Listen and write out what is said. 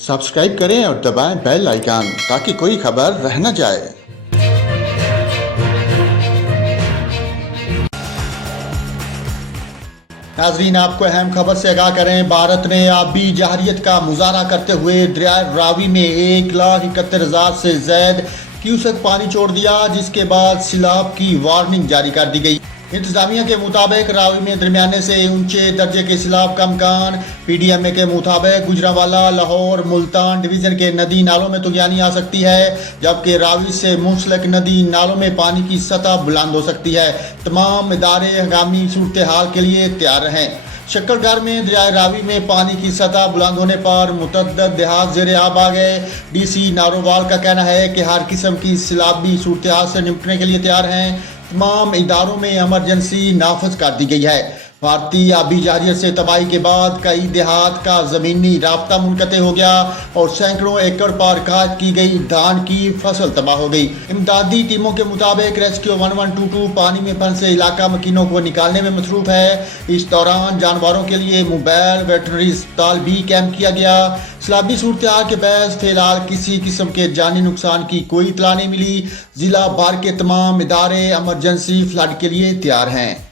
Subscribe करें और दबाएं बेल आइकन ताकि कोई खबर रह न जाए। नाजरीन, आपको अहम खबर से आगाह करें। भारत ने आबी जहरियत का मुजाहरा करते हुए दरिया रावी में 1,71,000 से ज्यादा क्यूसेक पानी छोड़ दिया, जिसके बाद सैलाब की वार्निंग जारी कर दी गई। इंतजामिया के मुताबिक रावी में दरमियाने से ऊंचे दर्जे के सैलाब का इम्कान। PDMA के मुताबिक गुजरांवाला, लाहौर, मुल्तान डिवीज़न के नदी नालों में तुगयानी आ सकती है, जबकि रावी से मुंसलिक नदी नालों में पानी की सतह बुलंद हो सकती है। तमाम इदारे हंगामी सूरत हाल के लिए तैयार रहें। शक्करगढ़ में दरिया रावी में पानी की सतह बुलंद होने पर मुतअद्दिद देहात ज़ेरे आब आ गए। DC नारोवाल का कहना है कि हर किस्म की सैलाबी सूरत हाल से निपटने के लिए तैयार हैं। तमाम इदारों में इमरजेंसी नाफज कर दी गई है। भारतीय आबी जहरियत से तबाही के बाद कई देहात का ज़मीनी राब्ता मुनक़ते हो गया और सैकड़ों एकड़ पर काश्त की गई धान की फसल तबाह हो गई। इमदादी टीमों के मुताबिक रेस्क्यू 1122 पानी में फंसे इलाका मकीनों को निकालने में मसरूफ है। इस दौरान जानवरों के लिए मोबाइल वेटरनरी अस्पताल भी कैंप किया गया। सैलाबी सूरत हाल के बहस फिलहाल किसी किस्म के जानी नुकसान की कोई इतला नहीं मिली। जिला भर के तमाम इदारे इमरजेंसी फ्लड के लिए तैयार हैं।